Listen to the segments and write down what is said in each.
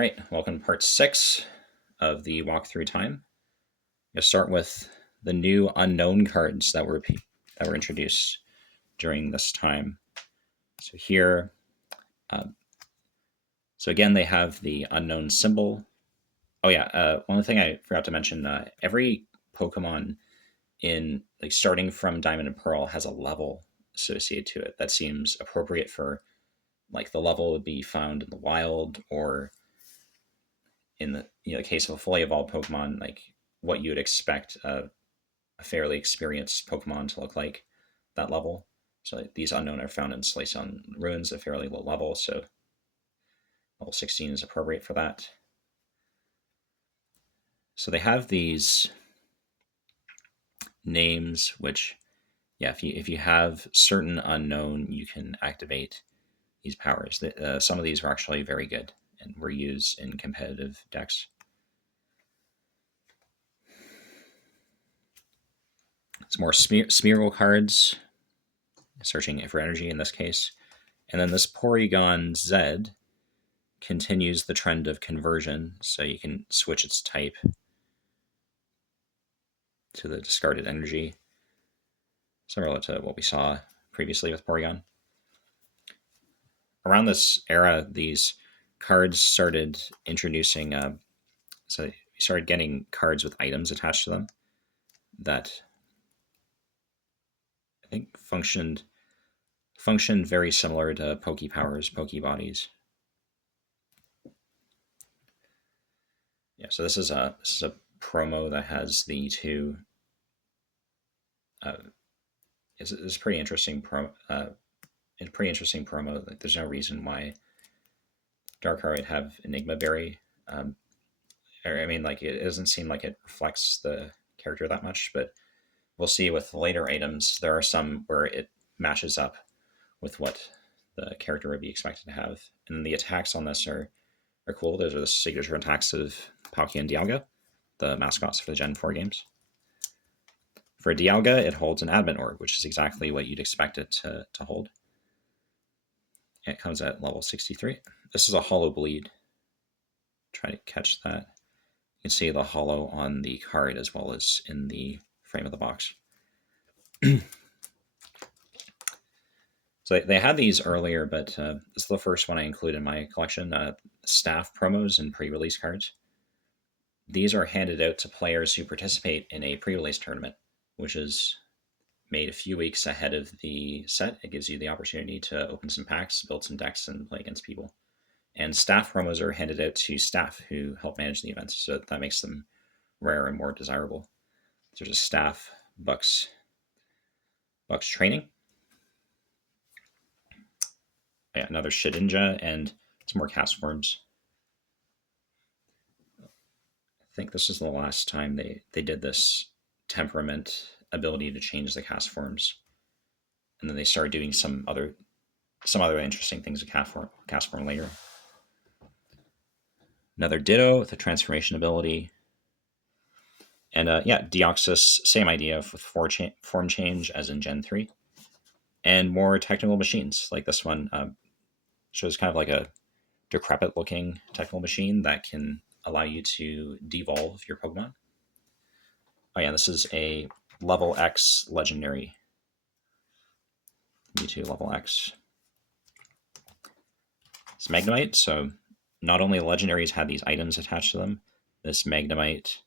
Right, welcome to part 6 of the walkthrough time. You'll start with the new unknown cards that were introduced during this time. So here, so again, they have the unknown symbol. Oh yeah, one thing I forgot to mention: every Pokemon in starting from Diamond and Pearl has a level associated to it. That seems appropriate for the level would be found in the wild, or in the case of a fully evolved Pokemon, what you would expect a fairly experienced Pokemon to look like, that level. So these unknown are found in Slaceon Ruins, a fairly low level, so level 16 is appropriate for that. So they have these names, which, yeah, if you have certain unknown, you can activate these powers. Some of these are actually very good and were used in competitive decks. It's more Smeargle cards, searching for energy in this case. And then this Porygon Z continues the trend of conversion, so you can switch its type to the discarded energy, similar to what we saw previously with Porygon. Around this era, these cards started introducing, so you started getting cards with items attached to them that I think functioned very similar to Pokepowers, Pokebodies. Yeah, so this is a promo that has the two. It's pretty interesting a pretty interesting promo. Like, there's no reason why Darkrai would have Enigma Berry. I mean, it doesn't seem like it reflects the character that much, but we'll see with later items. There are some where it matches up with what the character would be expected to have. And the attacks on this are cool. Those are the signature attacks of Palkia and Dialga, the mascots for the Gen 4 games. For Dialga, it holds an Advent Orb, which is exactly what you'd expect it to hold. It comes at level 63. This is a Hollow Bleed. Try to catch that. You can see the hollow on the card as well as in the frame of the box. So they had these earlier, but this is the first one I include in my collection. Staff promos and pre-release cards. These are handed out to players who participate in a pre-release tournament, which is made a few weeks ahead of the set. It gives you the opportunity to open some packs, build some decks, and play against people. And staff promos are handed out to staff who help manage the events, so that makes them rare and more desirable. There's a staff Bucks training. Yeah, another Shedinja, and some more Castforms. I think this is the last time they did this temperament ability to change the Castforms, and then they started doing some other interesting things with Castform later. Another Ditto with a transformation ability. And yeah, Deoxys, same idea with form change as in Gen 3. And more technical machines, like this one shows kind of like a decrepit looking technical machine that can allow you to devolve your Pokemon. Oh yeah, this is a level X legendary. Mewtwo level X. It's Magnemite, so not only legendaries had these items attached to them, this Magnemite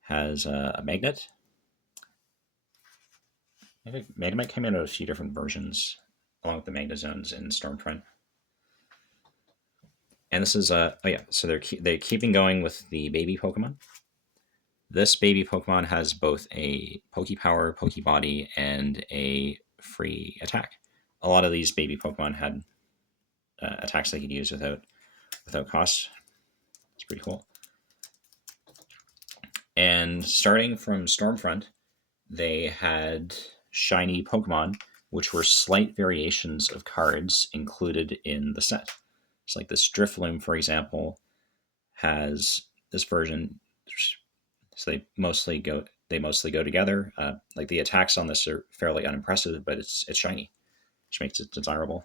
has a magnet. I think Magnemite came out of a few different versions, along with the Magnezones in Stormfront. And this is oh yeah, so they're keeping going with the baby Pokemon. This baby Pokemon has both a Pokepower, Pokebody, and a free attack. A lot of these baby Pokemon had attacks they could use without cost. It's pretty cool. And starting from Stormfront, they had shiny Pokemon, which were slight variations of cards included in the set. So like this Drifloon, for example, has this version. So they mostly go together. Like the attacks on this are fairly unimpressive, but it's shiny, which makes it desirable.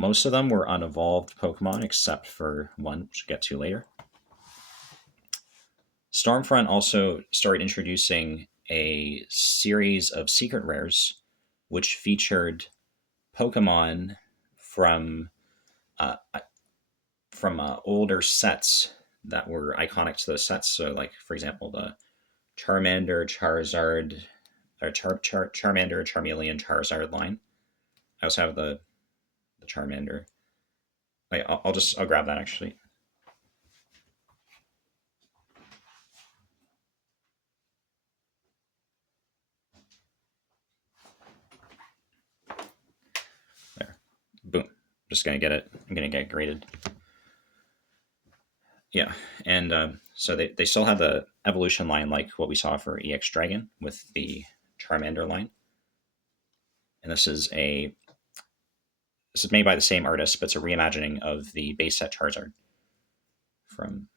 most of them were unevolved Pokemon, except for one, which we'll get to later. Stormfront also started introducing a series of secret rares, which featured Pokemon from uh, older sets that were iconic to those sets. So, like for example, the Charmander, Charizard, or Charmander, Charmeleon, Charizard line. I also have the Charmander. I'll grab that actually. There, boom. Just gonna get it. I'm gonna get it graded. Yeah, and so they still have the evolution line like what we saw for EX Dragon with the Charmander line, and this is made by the same artist, but it's a reimagining of the base set Charizard from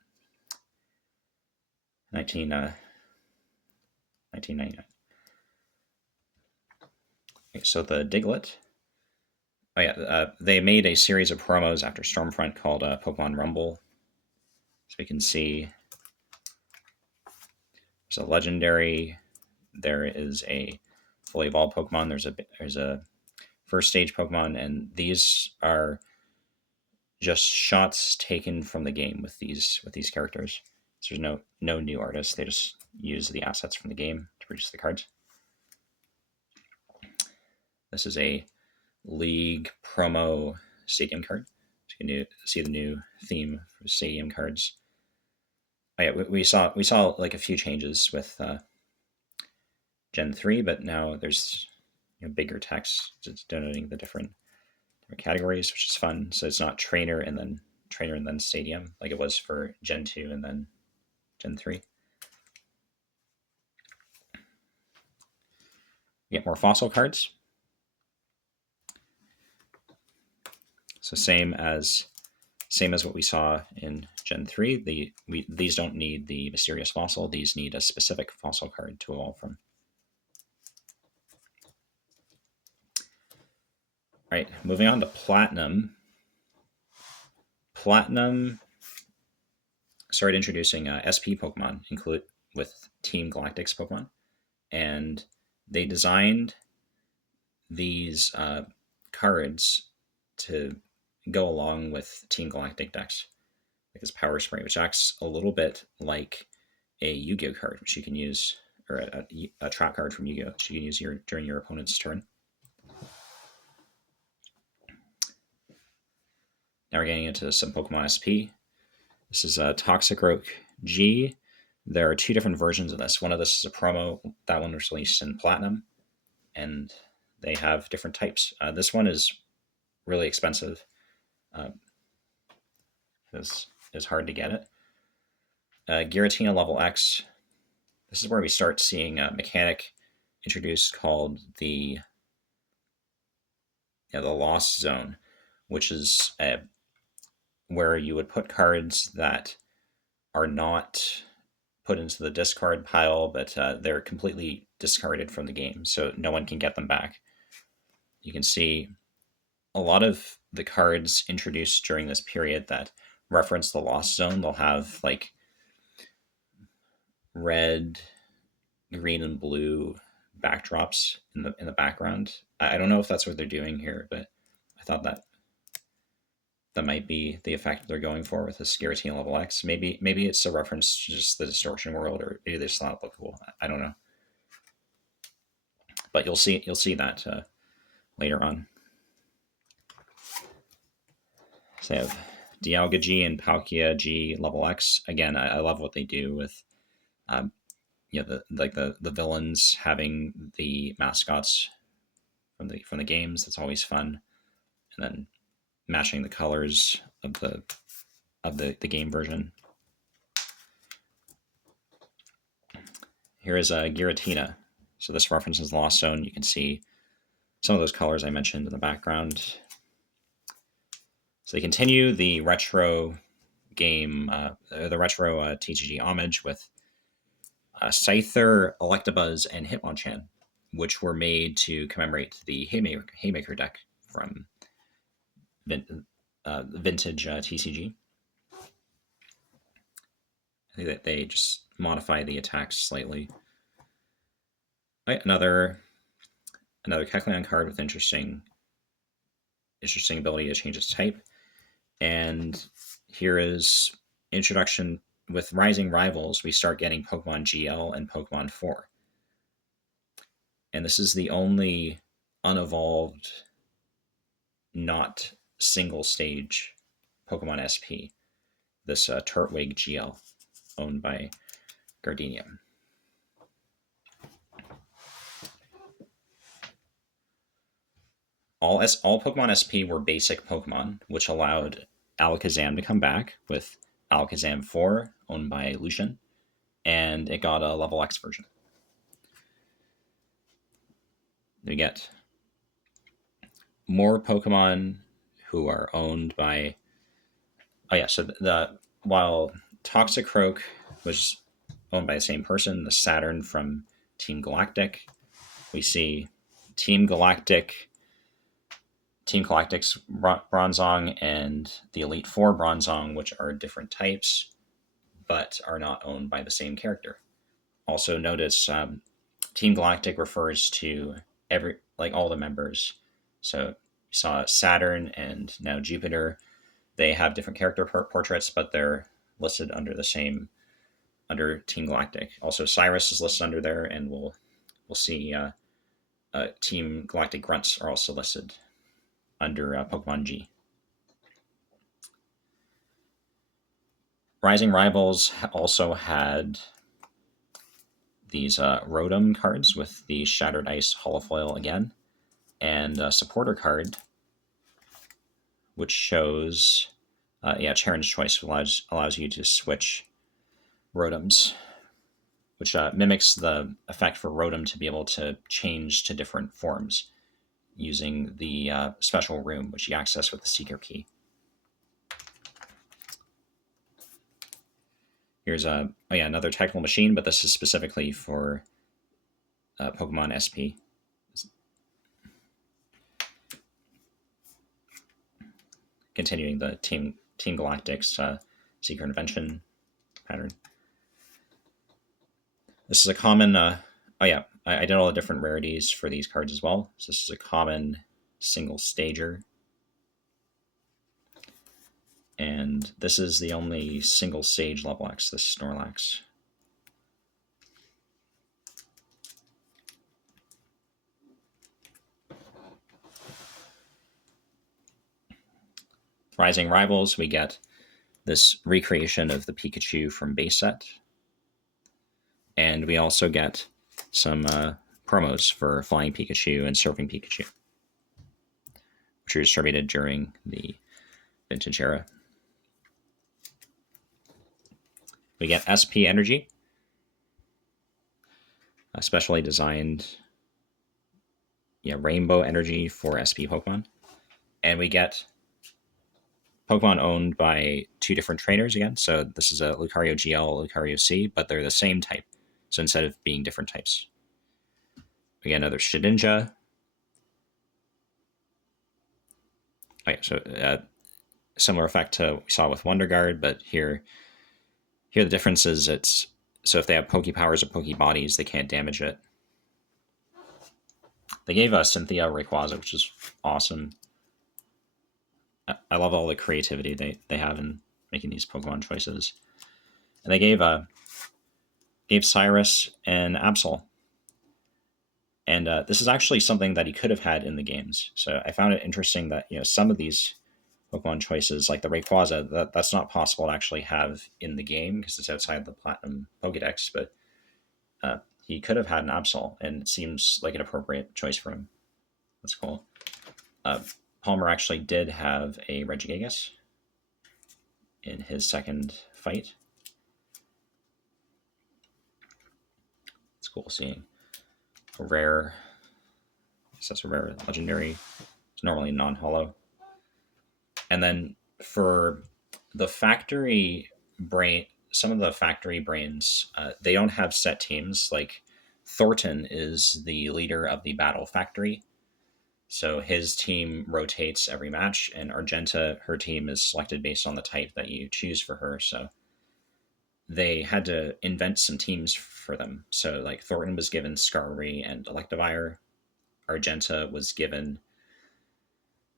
1999. Okay, so the Diglett. Oh yeah, they made a series of promos after Stormfront called Pokemon Rumble. So we can see there's a legendary. There is a fully evolved Pokemon. There's a first stage Pokemon, and these are just shots taken from the game with these characters. So there's no new artists. They just use the assets from the game to produce the cards. This is a League promo stadium card. So you can see the new theme for stadium cards. Oh, yeah, we saw like a few changes with Gen 3, but now there's bigger text denoting the different categories, which is fun. So it's not trainer and then stadium like it was for Gen 2 and then Gen 3. We get more fossil cards. So same as what we saw in Gen 3. These don't need the mysterious fossil. These need a specific fossil card to evolve from. All right, moving on to Platinum. Platinum started introducing SP Pokemon, include with Team Galactic's Pokemon, and they designed these cards to go along with Team Galactic decks, like this Power Spray, which acts a little bit like a Yu-Gi-Oh card, which you can use, or a trap card from Yu-Gi-Oh, which you can use during your opponent's turn. Now we're getting into some Pokemon SP. This is a Toxicroak G. There are two different versions of this. One of this is a promo. That one was released in Platinum, and they have different types. This one is really expensive. It's hard to get it. Giratina level X. This is where we start seeing a mechanic introduced called the Lost Zone, which is where you would put cards that are not put into the discard pile, but they're completely discarded from the game, so no one can get them back. You can see a lot of the cards introduced during this period that reference the Lost Zone. They'll have like red, green, and blue backdrops in the background. I don't know if that's what they're doing here, but I thought that might be the effect they're going for with this Giratina level X. Maybe it's a reference to just the distortion world, or maybe they just thought it looked cool. I don't know, but you'll see that later on. So I have Dialga G and Palkia G level X. Again, I love what they do with the villains having the mascots from the games. That's always fun, and then matching the colors of the game version. Here is a Giratina. So this references Lost Zone. You can see some of those colors I mentioned in the background. So they continue the retro game, the retro TCG homage with Scyther, Electabuzz, and Hitmonchan, which were made to commemorate the Haymaker deck from vintage TCG. I think that they just modify the attacks slightly. Right, another Kecleon card with interesting ability to change its type. And here is introduction with Rising Rivals. We start getting Pokemon GL and Pokemon 4. And this is the only unevolved, not single stage Pokemon SP. This Turtwig GL, owned by Gardenia. All Pokemon SP were basic Pokemon, which allowed Alakazam to come back with Alakazam 4, owned by Lucian, and it got a level X version. We get more Pokemon who are owned by. Oh yeah, so while Toxicroak was owned by the same person, the Saturn from Team Galactic, we see Team Galactic's Bronzong and the Elite Four Bronzong, which are different types, but are not owned by the same character. Also notice Team Galactic refers to all the members. So we saw Saturn and now Jupiter. They have different character portraits, but they're listed under Team Galactic. Also, Cyrus is listed under there, and we'll see Team Galactic Grunts are also listed under Pokemon G. Rising Rivals also had these Rotom cards with the Shattered Ice Holofoil again, and a supporter card which shows, Charon's Choice allows you to switch Rotoms, which mimics the effect for Rotom to be able to change to different forms using the special room, which you access with the Seeker Key. Here's another technical machine, but this is specifically for Pokemon SP. Continuing the Team Galactic's Seeker Invention pattern. This is a common. I did all the different rarities for these cards as well. So this is a common single stager. And this is the only single stage level X, this Snorlax. Rising Rivals, we get this recreation of the Pikachu from base set. And we also get some promos for Flying Pikachu and Surfing Pikachu, which are distributed during the Vintage era. We get SP Energy, a specially designed Rainbow Energy for SP Pokemon. And we get Pokemon owned by two different trainers again. So this is a Lucario GL, Lucario C, but they're the same type. So instead of being different types. We get another Shedinja. Similar effect to what we saw with Wonder Guard, but here the difference is if they have Poke Powers or Poke Bodies, they can't damage it. They gave us Cynthia Rayquaza, which is awesome. I love all the creativity they have in making these Pokemon choices. And they gave Cyrus an Absol. And this is actually something that he could have had in the games. So I found it interesting that some of these Pokemon choices, like the Rayquaza, that's not possible to actually have in the game because it's outside the Platinum Pokedex. But he could have had an Absol, and it seems like an appropriate choice for him. That's cool. Palmer actually did have a Regigigas in his second fight. It's cool seeing a rare. That's a rare legendary. It's normally non-holo. And then for the factory brain, some of the factory brains, they don't have set teams. Like Thornton is the leader of the Battle Factory. So his team rotates every match, and Argenta, her team is selected based on the type that you choose for her. So they had to invent some teams for them. So like Thornton was given Scarry and Electivire. Argenta was given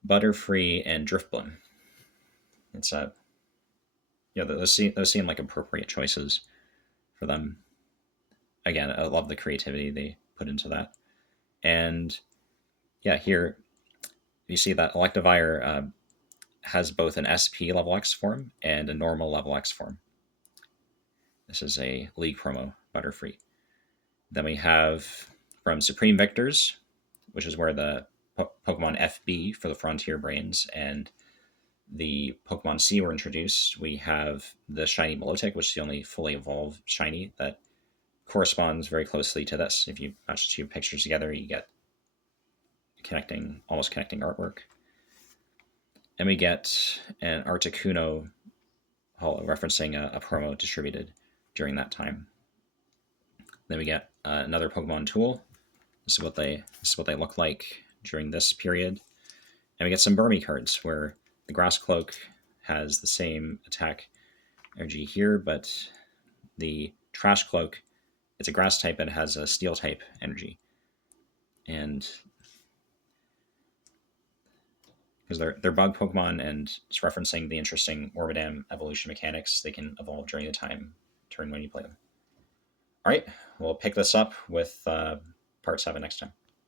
Butterfree and Driftbloom. It's those seem like appropriate choices for them. Again, I love the creativity they put into that. And yeah, here you see that Electivire has both an SP level X form and a normal level X form. This is a League promo, Butterfree. Then we have from Supreme Victors, which is where the Pokemon FB for the Frontier Brains and the Pokemon C were introduced. We have the Shiny Milotic, which is the only fully evolved Shiny that corresponds very closely to this. If you match the two pictures together, you get almost connecting artwork. And we get an Articuno referencing a promo distributed during that time. Then we get another Pokemon tool. This is what they look like during this period. And we get some Burmy cards where the Grass Cloak has the same attack energy here, but the Trash Cloak, it's a grass type and has a steel type energy. And because they're bug Pokemon and it's referencing the interesting Orbidam evolution mechanics, they can evolve during the turn when you play them. All right, we'll pick this up with part 7 next time.